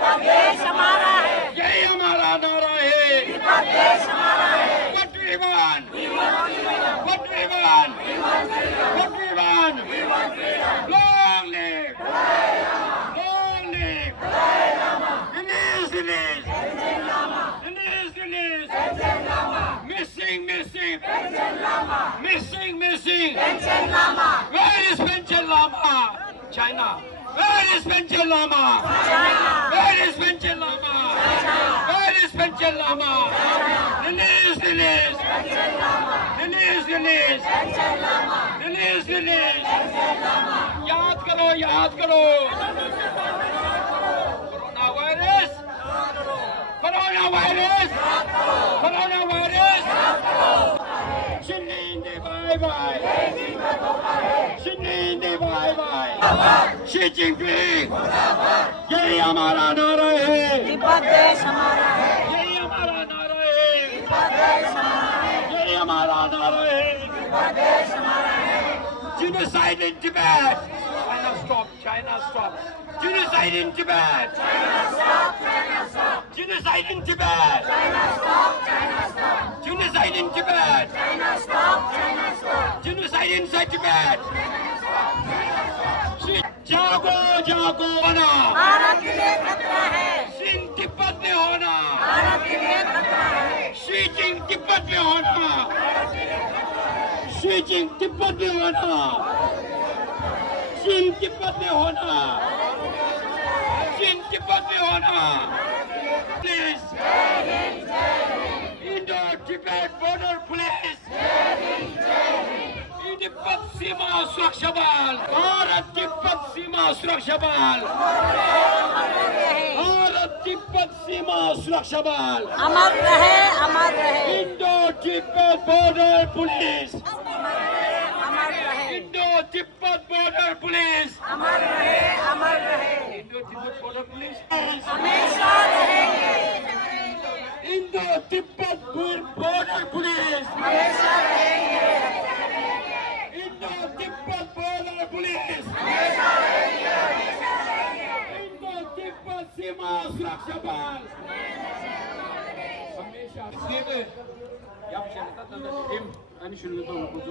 देश हमारा है, यही हमारा नारा है। देश हमारा है। What we want, what we want, what we want. Long live, long live. Release, release, release, release. Missing, missing, missing. Where is Pension Lama? China. Where is Pension Lama? Where is Pension Lama? Where is Pension Lama? Release, release. Release, release. Release, release. याद करो, याद करो. Corona virus, corona virus, corona virus. Shininde bye bye. Shininde bye bye. Xi Jinping. यही हमारा नारा है. देश हमारा है, यही हमारा नारा है. यही हमारा नारा है. Genocide in Tibet. China stop. China stop. Genocide in Tibet. Genocide in Tibet. Genocide in Tibet. Genocide inside Tibet. जागो जागो होना. भारत के लिए खतरा है, सिंह तिब्बत में होना. भारत के लिए खतरा है, शी जिंग तिब्बत में होना. शी जिंग तिब्बत में होना. सिंह तिब्बत में होना. सिंह तिब्बत में होना. Please. Indo-Tibet border police. Tibet सीमा सुरक्षा बल. भारत तिब्बत सीमा सुरक्षा बल. भारत तिब्बत सीमा सुरक्षा बल. अमर रहे, अमर रहे, Indo-Tibet border police. अमर रहे, Indo-Tibet border police. अमर रहे, अमर रहे, Indo-Tibet border police. हमेशा रहेंगे, Indo-Tibet border police. हमेशा रहेंगे, Indo-Tibet border police. Indo-Tibet सीमा सुरक्षा बल. हमेशा सेवे. या I'm sure you don't know.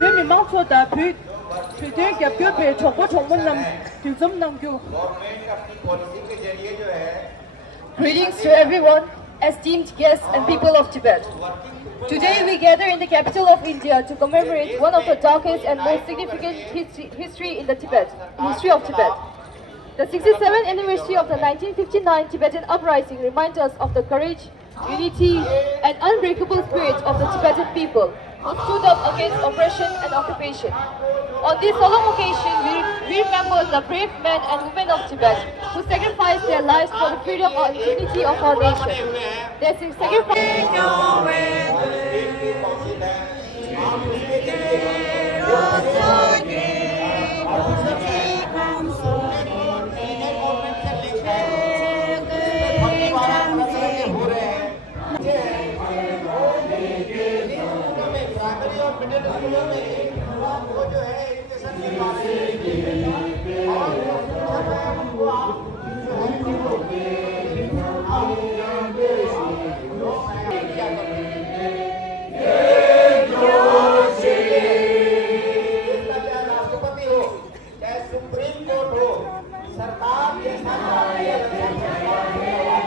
你咪掹錯大片，佢哋入咗譬如重複諗，條心諗叫。 Greetings to everyone, esteemed guests and people of Tibet. Today we gather in the capital of India to commemorate one of the darkest and most significant history in the history of Tibet. The 67th anniversary of the 1959 Tibetan uprising reminds us of the courage, unity, and unbreakable spirit of the Tibetan people who stood up against oppression and occupation. On this solemn occasion, we remember the brave men and women of Tibet who sacrificed their lives for the freedom and unity of our nation. Their sacrifice.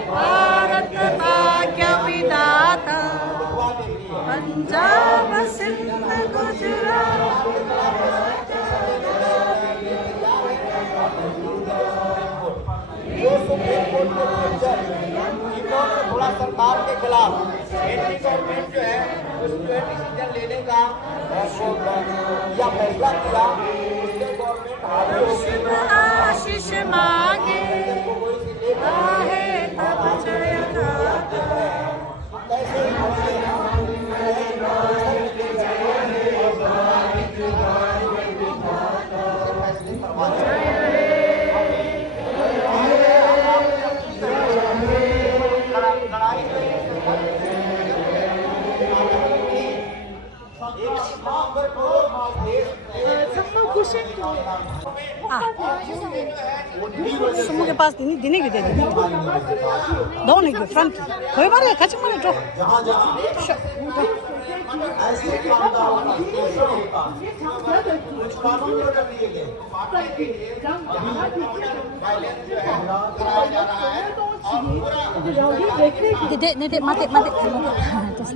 Bharat भाग्य विधाता, पंजाब सिंध गुजरात, थोड़ा सरकार के खिलाफ anti government जो है उसको decision लेने का या फैसला किया, इसलिए गवर्नमेंट हावी हो गई। आशीष मांगे आहे तब जय गाता। एक 스무 개 빠서 니네 게 되지. 너네 그 프랑키. 거기 말이야 같이 말해줘. ऐसे कामगारों का शोषण होता कुछ कानून में कर दिए गए वायलेंस जो है कराया जा रहा है और पूरा 네, 맞대. 됐어.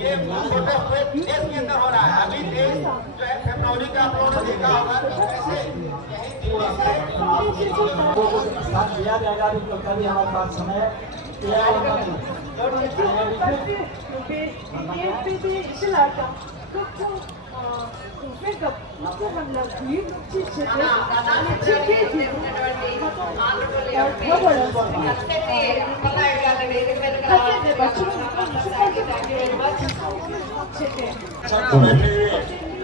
ये देश के अंदर हो रहा है अभी देश जो है फेब्रुवरी का अपलोड देखा होगा दिया जाएगा अभी तो कभी हमारे पास समय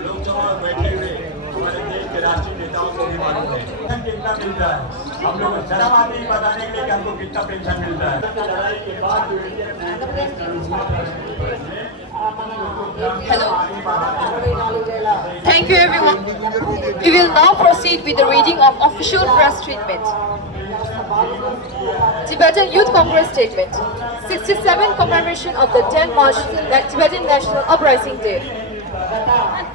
लोकसभा में बैठे हुए हमारे देश के राष्ट्रीय नेताओं को भी मालूम है कितना मिलता है। हम लोग शर्म आती है बताने के लिए कि हमको कितना पेंशन मिलता है। लड़ाई के बाद Thank you everyone. We will now proceed with the reading of official press statement. Tibetan Youth Congress Statement. 67 commemoration of the 10 March Tibetan National Uprising Day.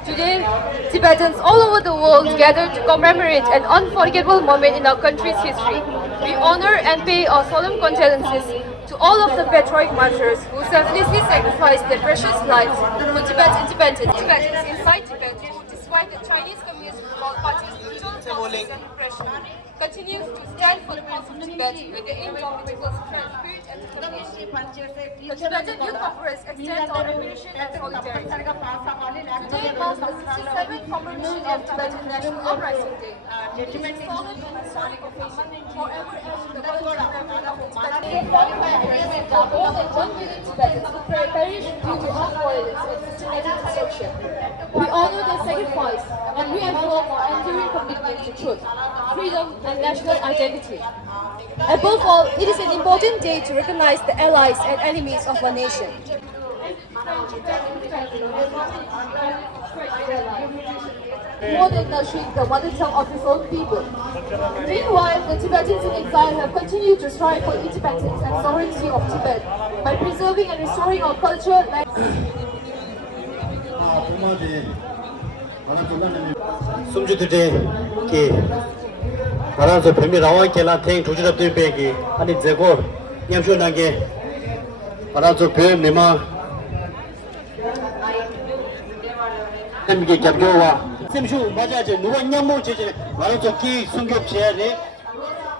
Today, Tibetans all over the world gather to commemorate an unforgettable moment in our country's history. We honor and pay our solemn condolences to all of the patriotic martyrs who selflessly sacrificed their precious lives for Tibet independence. Tibetans inside Tibet, despite the Chinese Communist Party's brutal policies and oppression, continues to stand for the cause of Tibet with the indomitable spirit and determination. The Tibetan Youth Congress extends our admiration and solidarity. Today marks the 67th commemoration of Tibetan National Uprising Day. It is a solid and historic occasion, forever etched in the cultural memory of the Tibetan. 45 years ago, more than 1 million Tibetans perished due to armed violence and systematic destruction. We honor their sacrifice and reaffirm our enduring commitment to truth, freedom, and national identity. Above all, it is an important day to recognize the allies and enemies of our nation. More than nurturing the mother tongue of his own people. Meanwhile, the Tibetans in exile have continued to strive for independence and sovereignty of Tibet by preserving and restoring our culture, 숨주들의 기 알아서 뱀이 나와 있게라 탱 조지랍들 배기 아니 제고 냠쇼나게 알아서 뱀 내마 뱀게 잡교와 샘쇼 맞아지 누가 냠모 제제 알아서 기 숨겹 제래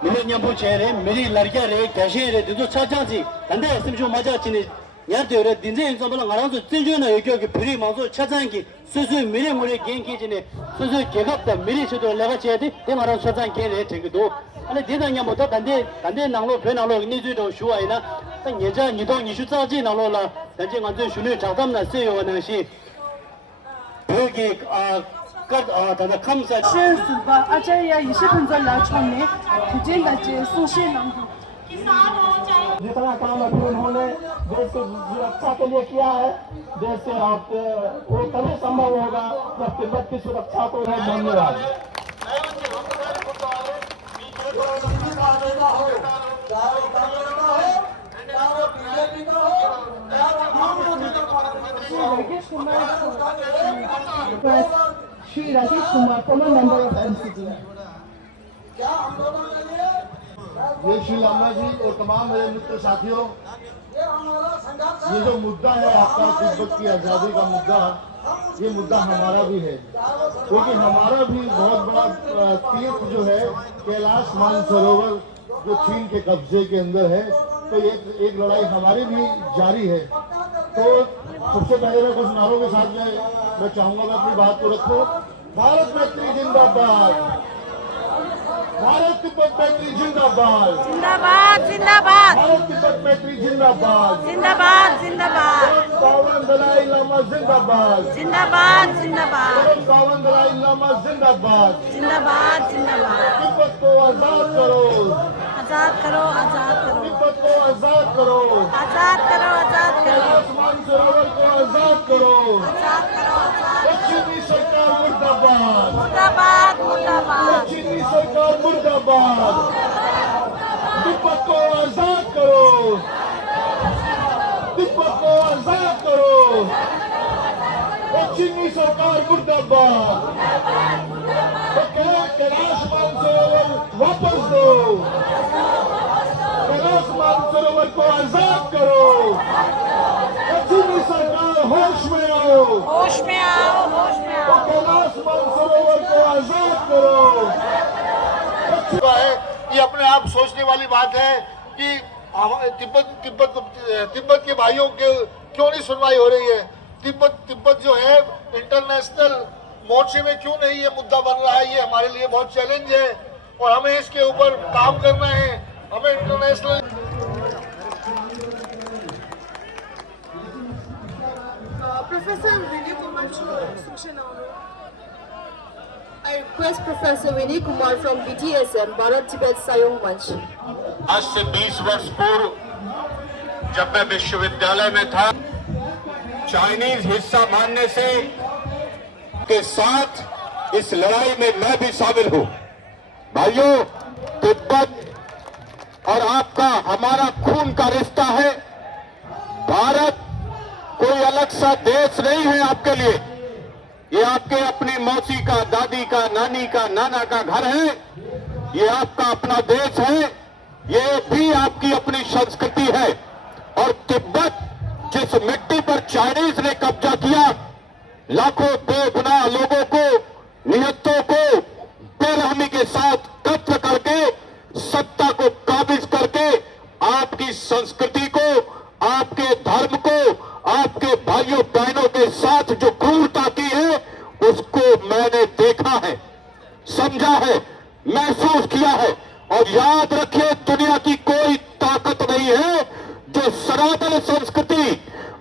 누가 냠모 제래 메리 라르게레 가셰레 두도 차차지 안돼 샘쇼 맞아지니 야데레 딘제 인자블랑 알아서 진주나 여기 불이 마서 차장기 수수 미래 모래 gen기지네 수수 개갑다 미래 저도 내가 제야지 내 말은 차장 개래 되기도 아니 대단냐 못다 단대 나로 변나로 니주도 쉬어이나 딱 예자 니도 니슈 자지 나로라 단지 완전 쉬는 잠깐만 세요 능시 여기 다다 감사 10 아자야 20분 날 처음에 부진다지 소신랑 जितना काम अभी उन्होंने देश की सुरक्षा के लिए किया है देश से आप वो तभी संभव होगा जब तिब्बत की सुरक्षा को धन्यवाद Shri Rajesh Kumar, former member of NCT. ये श्री लामा जी और तमाम मेरे मित्र साथियों ये जो मुद्दा है आपका तिब्बत की आज़ादी का मुद्दा ये मुद्दा हमारा भी है क्योंकि हमारा भी बहुत बड़ा तीर्थ जो है कैलाश मानसरोवर जो चीन के कब्जे के अंदर है तो एक लड़ाई हमारी भी जारी है तो सबसे पहले मैं कुछ नारों के साथ में मैं चाहूंगा मैं अपनी बात को रखूं भारत मैत्री जिंदाबाद भारत तिब्बत मैत्री जिंदाबाद, जिंदाबाद जिंदाबाद भारत तिब्बत मैत्री जिंदाबाद, जिंदाबाद जिंदाबाद पावन दलाई लामा जिंदाबाद, जिंदाबाद जिंदाबाद पावन दलाई लामा जिंदाबाद। जिंदाबाद जिंदाबाद तिब्बत को आजाद करो, आजाद करो आजाद करो तिब्बत को आजाद करो, आजाद करो आजाद करो आसमान सरोवर को आजाद करो। आजाद करो आजाद पश्चिमी सरकार मुर्दाबाद, मुर्दाबाद मुर्दाबाद पश्चिमी सरकार मुर्दाबाद। तिब्बत को आजाद करो, तिब्बत को आजाद करो। पश्चिमी सरकार मुर्दाबाद। कैलाश मानसरोवर वापस दो, कैलाश मानसरोवर को आजाद करो। पश्चिमी सरकार होश में आओ, होश में आओ होश में आओ कैलाश मानसरोवर को आजाद करो। है ये अपने आप सोचने वाली बात है कि तिब्बत के भाइयों के क्यों नहीं सुनवाई हो रही है। तिब्बत जो है इंटरनेशनल मोर्चे में क्यों नहीं ये मुद्दा बन रहा है। ये हमारे लिए बहुत चैलेंज है और हमें इसके ऊपर काम करना है। हमें international Professor Vinay Kumar Sushanau. I request Professor Vinay Kumar from BTSM, Bharat Tibet Sayong Manch. आज से 20 वर्ष पूर्व जब मैं विश्वविद्यालय में था, चाइनीज हिस्सा मानने से के साथ इस लड़ाई में मैं भी शामिल हूं। भाइयों, तिब्बत और आपका हमारा खून का रिश्ता है। भारत कोई अलग सा देश नहीं है आपके लिए। ये आपके अपनी मौसी का, दादी का, नानी का, नाना का घर है। ये आपका अपना देश है। ये भी आपकी अपनी संस्कृति है। और तिब्बत जिस मिट्टी पर चाइनीज ने कब्जा किया, लाखों बेगुनाह लोगों को, निहत्तों को बेरहमी के साथ कत्ल करके, सत्ता को काबिज करके, आपकी संस्कृति को, आपके धर्म को, आपके भाइयों बहनों के साथ जो क्रूरता की है, उसको मैंने देखा है, समझा है, महसूस किया है। और याद रखिए, दुनिया की कोई ताकत नहीं है जो सनातन संस्कृति,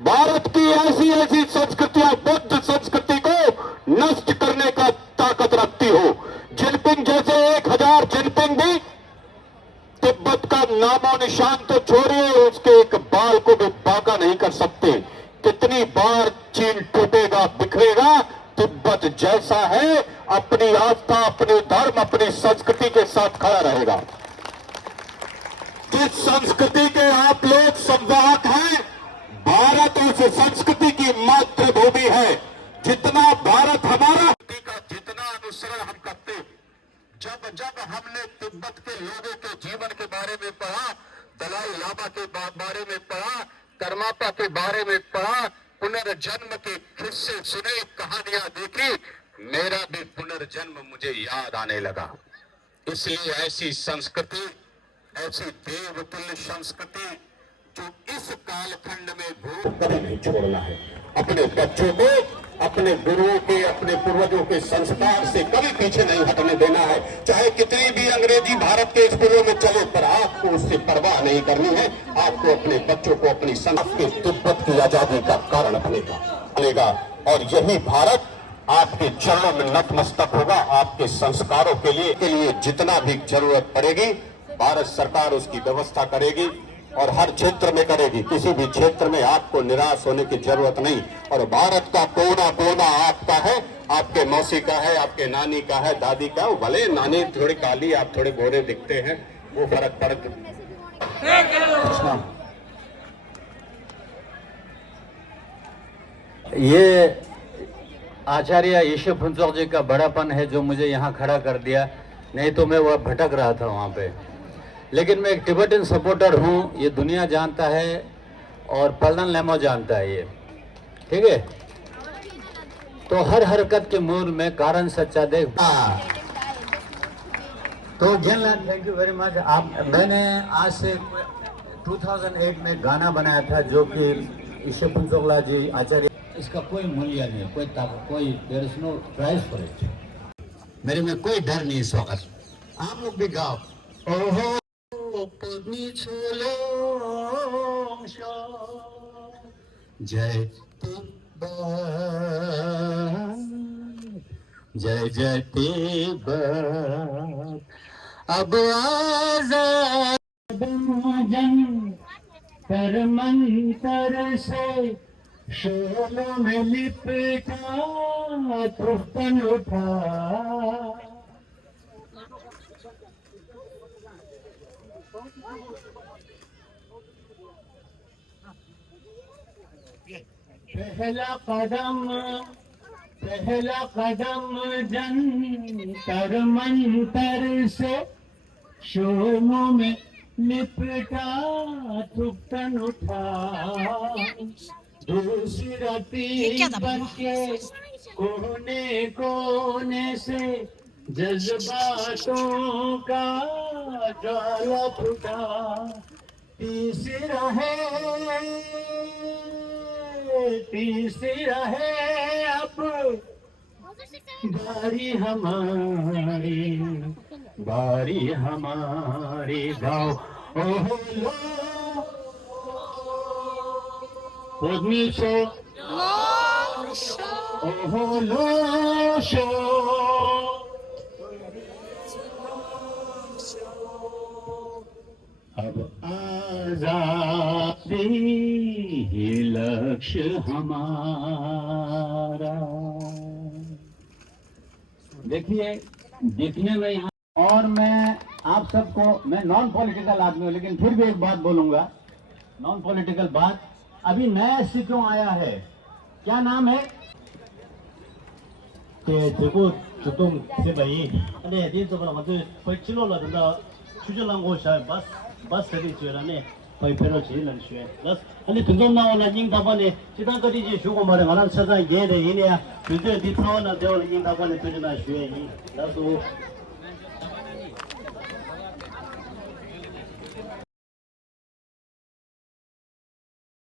भारत की ऐसी संस्कृतियां, बुद्ध संस्कृति को नष्ट करने का ताकत रखती हो। जिनपिंग जैसे 1000 जिनपिंग भी तिब्बत का नामो निशान तो छोड़िए, उसके एक बाल को भी बांका नहीं कर सकते। कितनी बार चीन टूटेगा, बिखरेगा, तिब्बत जैसा है अपनी आस्था, अपने धर्म, अपनी संस्कृति के साथ खड़ा रहेगा। जिस संस्कृति के आप लोग संवाहक हैं, भारत उस संस्कृति की मातृभूमि है। जितना भारत हमारा का जितना अनुसरण हम करते, जब हमने तिब्बत के लोगों के जीवन के बारे में पढ़ा, दलाई लामा के बारे में पढ़ा, कर्मापा के बारे में पढ़ा, पुनर्जन्म के किस्से सुने, कहानियां देखी, मेरा भी पुनर्जन्म मुझे याद आने लगा। इसलिए ऐसी संस्कृति, ऐसी देवतुल्य संस्कृति जो इस कालखंड में कभी नहीं छोड़ना है। अपने बच्चों को अपने गुरुओं के, अपने पूर्वजों के संस्कार से कभी पीछे नहीं हटने देना है। चाहे कितनी भी अंग्रेजी भारत के स्कूलों में चले, पर आपको उससे परवाह नहीं करनी है। आपको अपने बच्चों को अपनी संस्कृति, तिब्बत की आजादी का कारण बनेगा। और यही भारत आपके चरणों में नतमस्तक होगा। आपके संस्कारों के लिए जितना भी जरूरत पड़ेगी, भारत सरकार उसकी व्यवस्था करेगी और हर क्षेत्र में करेगी। किसी भी क्षेत्र में आपको निराश होने की जरूरत नहीं। और भारत का कोना कोना आपका है, आपके मौसी का है, आपके नानी का है, दादी का। भले नानी थोड़ी काली, आप थोड़े गोरे दिखते हैं, वो फर्क पड़ता। ये आचार्य ईशा फुनचोक जी का बड़ापन है जो मुझे यहाँ खड़ा कर दिया, नहीं तो मैं वह भटक रहा था वहाँ पे। लेकिन मैं एक तिब्बतन सपोर्टर हूँ, ये दुनिया जानता है और पल्डन लेमो जानता है ये, ठीक है। तो हर हरकत के मूल में कारण सच्चा देख। तो जनलाल, थैंक यू वेरी मच। मैंने आज से 2008 में गाना बनाया था जो कि ईशा फुनचोक जी आचार्य, इसका कोई मूल्य नहीं, कोई there is no price for it. मेरे में कोई डर नहीं इस वक्त। आप लोग भी गाओ ओहो पद्मी छोलो जय जय जय तिब्बत अब आजाद जन कर मंतर से शोलों में लिपटा तूफान उठा पहला कदम जंतर मंतर से शोलों में लिपटा तूफान उठा दूसरा तीर बनके कोने कोने से जज्बातों का ज्वाला फूटा तीसरा है अब बारी हमारी गाओ ओहो लो पद्मी शो ओहो लो शो अब आजादी ही लक्ष्य हमारा। देखिए देखने में यहाँ और मैं आप सबको मैं नॉन पॉलिटिकल आदमी हूँ लेकिन फिर भी एक बात बोलूंगा नॉन पॉलिटिकल बात अभी नया क्यों आया है क्या नाम है देखो 주동 세바이 근데 니저번에 먼저 벌치로라 된다 추절한 곳이 버스 서비스라네 벌페로 지는 쉬에 그래서 아니 등록 나오는 인다번에 지단거리지 주고 말에 가는 서장 예대 이내야 그들 뒤타원은 되어 인다번에 되나 쉬에 그래서